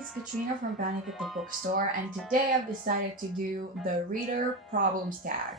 it's Katrina from Panic at the Bookstore, and today I've decided to do the Reader Problems tag.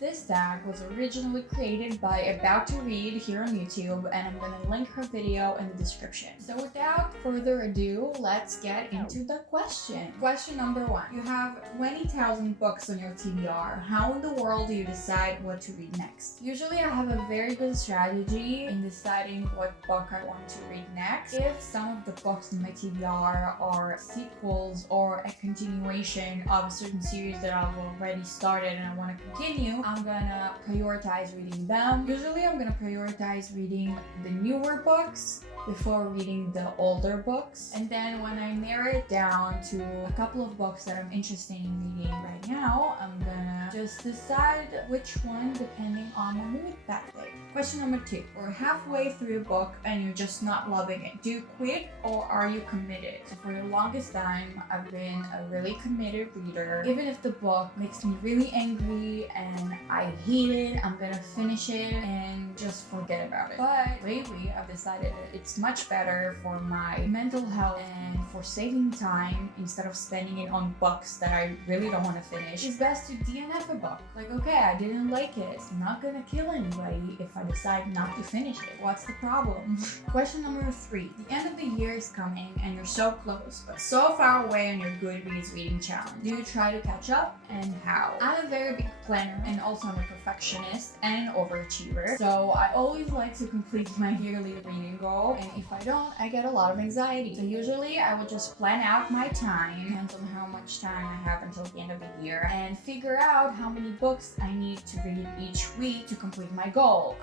This tag was originally created by About to Read here on YouTube, and I'm gonna link her video in the description. So without further ado, let's get into the question. Question number 1. You have 20,000 books on your TBR. How in the world do you decide what to read next? Usually I have a very good strategy in deciding what book I want to read next. If some of the books in my TBR are sequels or a continuation of a certain series that I've already started and I want to continue, I'm gonna prioritize reading them. Usually I'm gonna prioritize reading the newer books before reading the older books. And then when I narrow it down to a couple of books that I'm interested in reading right now, I'm gonna just decide which one depending on my mood that day. Question number 2. We're halfway through a book and you're just not loving it. Do you quit or are you committed? So for the longest time, I've been a really committed reader. Even if the book makes me really angry and I hate it, I'm gonna finish it and just forget about it. But lately, I've decided that it's much better for my mental health and for saving time instead of spending it on books that I really don't want to finish. It's best to DNF a book. Like, okay, I didn't like it. It's not gonna kill anybody if I decide not to finish it. What's the problem? Question number 3. The end of the year is coming and you're so close, but so far away on your Goodreads reading challenge. Do you try to catch up and how? I'm a very big planner and also I'm a perfectionist and an overachiever. So I always like to complete my yearly reading goal, and if I don't, I get a lot of anxiety. So usually I will just plan out my time, depends on how much time I have until the end of the year, and figure out how many books I need to read each week to complete my goal.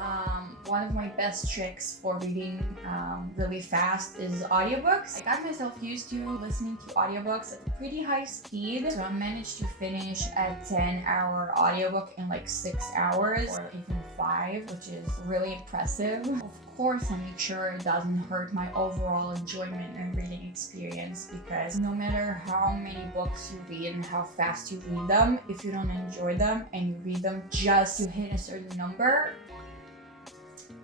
One of my best tricks for reading really fast is audiobooks. I got myself used to listening to audiobooks at a pretty high speed, so I managed to finish a 10-hour audiobook in like 6 hours or even 5, which is really impressive. Of course, I make sure it doesn't hurt my overall enjoyment and reading experience, because no matter how many books you read and how fast you read them, if you don't enjoy them and you read them just to hit a certain number,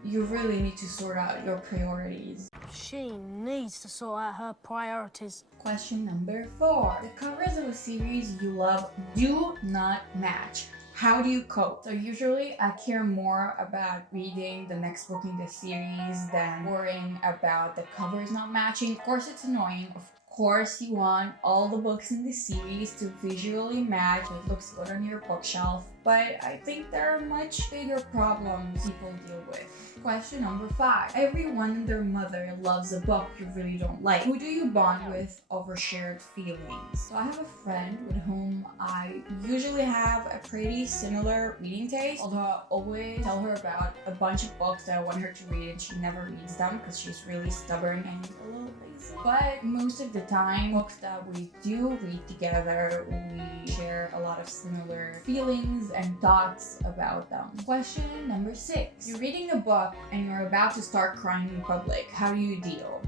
you really need to sort out your priorities. She needs to sort out her priorities. Question number 4. The covers of a series you love do not match. How do you cope? So usually I care more about reading the next book in the series than worrying about the covers not matching. Of course it's annoying. Of course you want all the books in the series to visually match, so it looks good on your bookshelf, but I think there are much bigger problems people deal with. Question number 5. Everyone and their mother loves a book you really don't like. Who do you bond with over shared feelings? So I have a friend with whom I usually have a pretty similar reading taste, although I always tell her about a bunch of books that I want her to read and she never reads them because she's really stubborn and a little lazy. But most of the time, books that we do read together, we share a lot of similar feelings and thoughts about them. Question number 6. You're reading a book and you're about to start crying in public. How do you deal?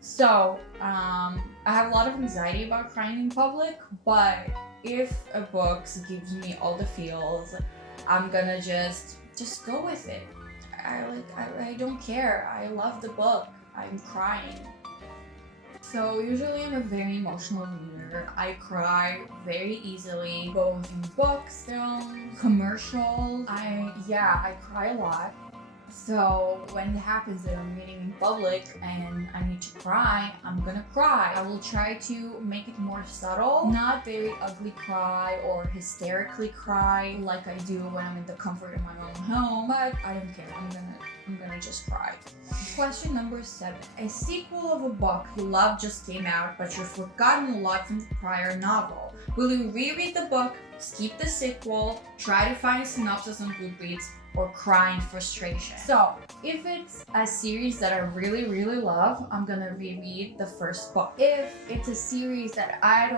So, I have a lot of anxiety about crying in public, but if a book gives me all the feels, I'm gonna just go with it. I don't care. I love the book. I'm crying. So usually I'm a very emotional reader. I cry very easily, both in books, films, commercials. I cry a lot. So when it happens that I'm reading in public and I need to cry, I'm gonna cry. I will try to make it more subtle, not very ugly cry or hysterically cry like I do when I'm in the comfort of my own home, but I don't care. I'm gonna just cry. Question number 7. A sequel of a book you love just came out, but you've forgotten a lot from the prior novel. Will you reread the book, skip the sequel, try to find a synopsis on Goodreads, or cry in frustration? So, if it's a series that I really, really love, I'm gonna reread the first book. If it's a series that I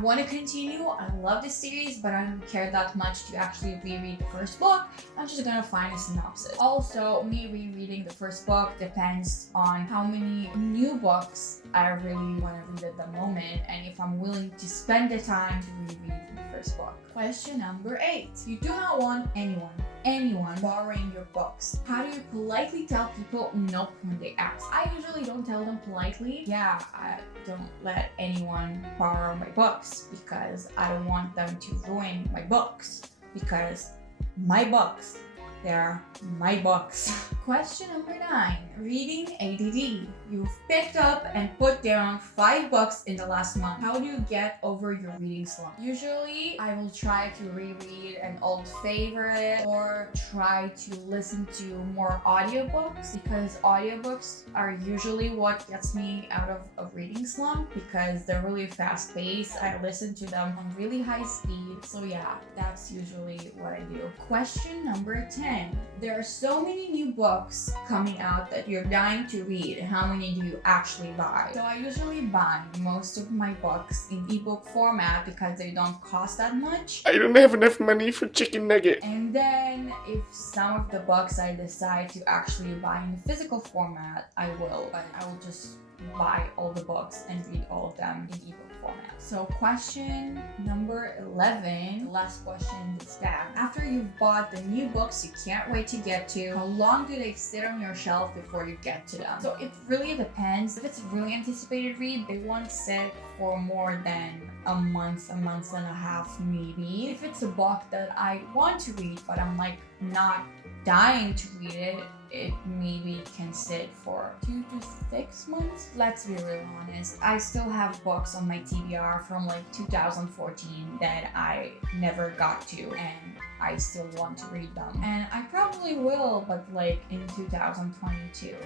want to continue, I love the series, but I don't care that much to actually reread the first book, I'm just gonna find a synopsis. Also, me rereading the first book depends on how many new books I really want to read at the moment, and if I'm willing to spend the time to reread the first book. Question number 8. You do not want anyone, anyone borrowing your books? How do you politely tell people no when they ask? I usually don't tell them politely. Yeah, I don't let anyone borrow my books because I don't want them to ruin my books. Because my books, they're my books. Question number 9. Reading ADD. You've picked up and put down 5 books in the last month. How do you get over your reading slump? Usually, I will try to reread an old favorite or try to listen to more audiobooks because audiobooks are usually what gets me out of a reading slump because they're really fast paced. I listen to them on really high speed. So yeah, that's usually what I do. Question number 10. There are so many new books coming out that you're dying to read. How many do you actually buy? So I usually buy most of my books in ebook format because they don't cost that much. I don't have enough money for chicken nugget. And then if some of the books I decide to actually buy in the physical format, I will. But I will just buy all the books and read all of them in ebook format. So question number 11, the last question in this tag. After you've bought the new books you can't wait to get to, how long do they sit on your shelf before you get to them? So it really depends. If it's a really anticipated read, they won't sit for more than a month and a half maybe. If it's a book that I want to read but I'm like not dying to read it, it maybe can sit for 2 to 6 months. Let's be real honest. I still have books on my TBR from like 2014 that I never got to and I still want to read them. And I probably will, but like in 2022.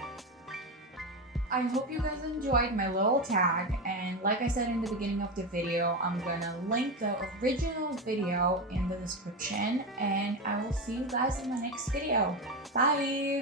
I hope you guys enjoyed my little tag, and like I said in the beginning of the video, I'm gonna link the original video in the description, and I will see you guys in the next video. Bye!